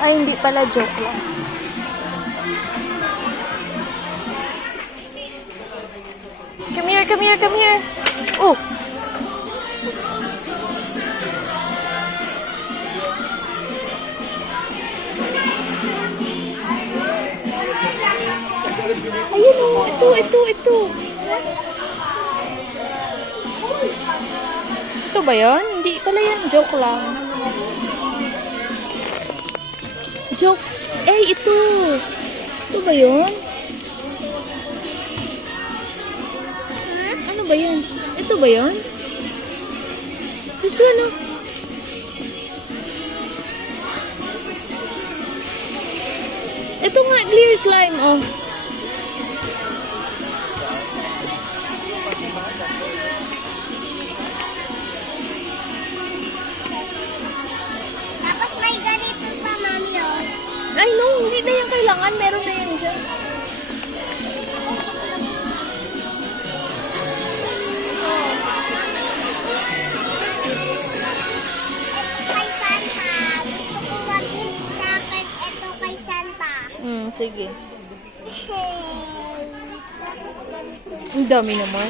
Ay, hindi pala. Joke lang. Come here, come here, come here. Oh! Ayun oh, ito. Ito ba yun? Hindi pala yan. Joke lang. Joke. Ito. Ito ba yun? Ano ba yan? Ito ba yun? This one, oh. Ito nga, clear slime, oh. Tapos may ganito pa, mami, oh. Ay, no, hindi na yan kailangan. Meron na yan dyan. Kay Santa. Gusto ko mag-gift sa akin. Ito kay Santa. Sige. Tapos ganito. Ang dami naman.